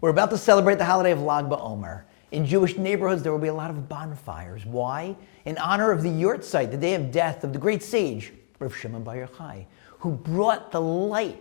We're about to celebrate the holiday of Lag BaOmer. In Jewish neighborhoods, there will be a lot of bonfires. Why? In honor of the Yurtzeit, the day of death of the great sage, Rav Shimon Bar Yochai, who brought the light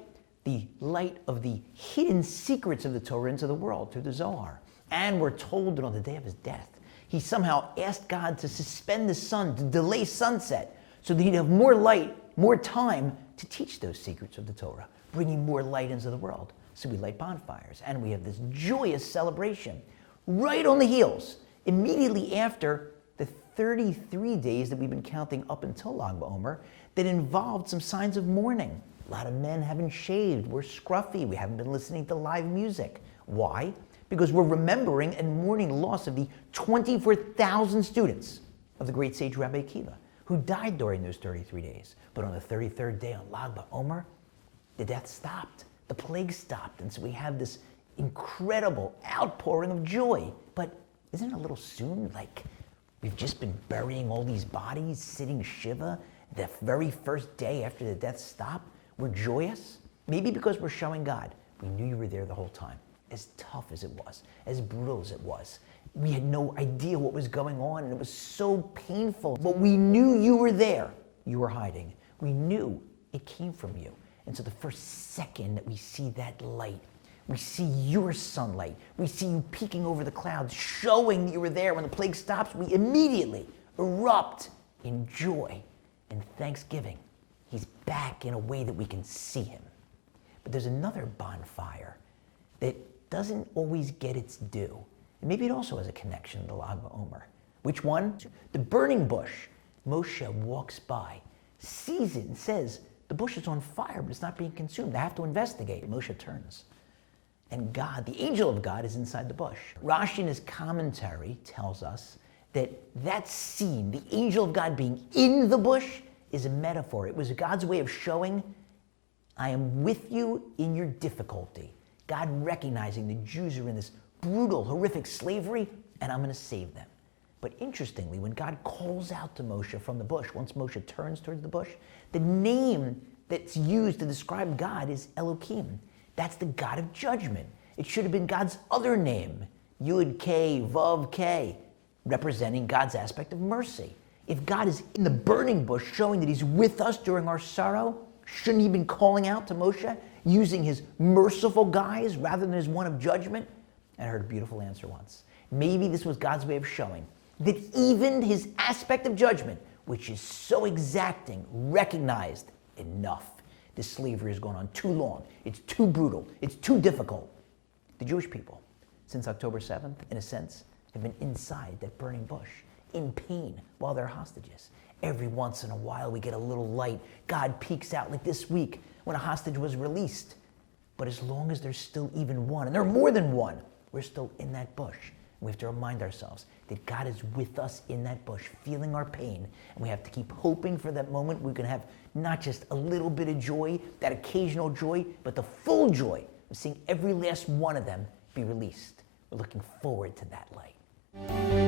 of the hidden secrets of the Torah into the world through the Zohar. And we're told that on the day of his death, he somehow asked God to suspend the sun, to delay sunset, so that he'd have more light, more time to teach those secrets of the Torah, bringing more light into the world. So we light bonfires, and we have this joyous celebration right on the heels, immediately after the 33 days that we've been counting up until Lag BaOmer that involved some signs of mourning. A lot of men haven't shaved, we're scruffy, we haven't been listening to live music. Why? Because we're remembering and mourning the loss of the 24,000 students of the great sage Rabbi Akiva, who died during those 33 days. But on the 33rd day on Lag BaOmer, the death stopped. The plague stopped, and so we have this incredible outpouring of joy. But isn't it a little soon? Like, we've just been burying all these bodies, sitting Shiva, the very first day after the death stopped. We're joyous? Maybe because we're showing God, we knew you were there the whole time. As tough as it was, as brutal as it was. We had no idea what was going on, and it was so painful. But we knew you were there. You were hiding. We knew it came from you. And so the first second that we see that light, we see your sunlight, we see you peeking over the clouds, showing that you were there when the plague stops, we immediately erupt in joy and thanksgiving. He's back in a way that we can see him. But there's another bonfire that doesn't always get its due. And maybe it also has a connection to Lag BaOmer. Which one? The burning bush. Moshe walks by, sees it, and says, the bush is on fire, but it's not being consumed. I have to investigate. Moshe turns. And God, the angel of God, is inside the bush. Rashi in his commentary tells us that that scene, the angel of God being in the bush, is a metaphor. It was God's way of showing, I am with you in your difficulty. God recognizing the Jews are in this brutal, horrific slavery, and I'm going to save them. But interestingly, when God calls out to Moshe from the bush, once Moshe turns towards the bush, the name that's used to describe God is Elohim. That's the God of judgment. It should have been God's other name, Yud K, Vav K, representing God's aspect of mercy. If God is in the burning bush showing that he's with us during our sorrow, shouldn't he have been calling out to Moshe, using his merciful guise rather than his one of judgment? And I heard a beautiful answer once. Maybe this was God's way of showing that even his aspect of judgment, which is so exacting, recognized enough. This slavery has gone on too long. It's too brutal. It's too difficult. The Jewish people, since October 7th, in a sense, have been inside that burning bush, in pain, while they're hostages. Every once in a while, we get a little light. God peeks out, like this week, when a hostage was released. But as long as there's still even one, and there are more than one, we're still in that bush. We have to remind ourselves that God is with us in that bush, feeling our pain. And we have to keep hoping for that moment we can have not just a little bit of joy, that occasional joy, but the full joy of seeing every last one of them be released. We're looking forward to that light.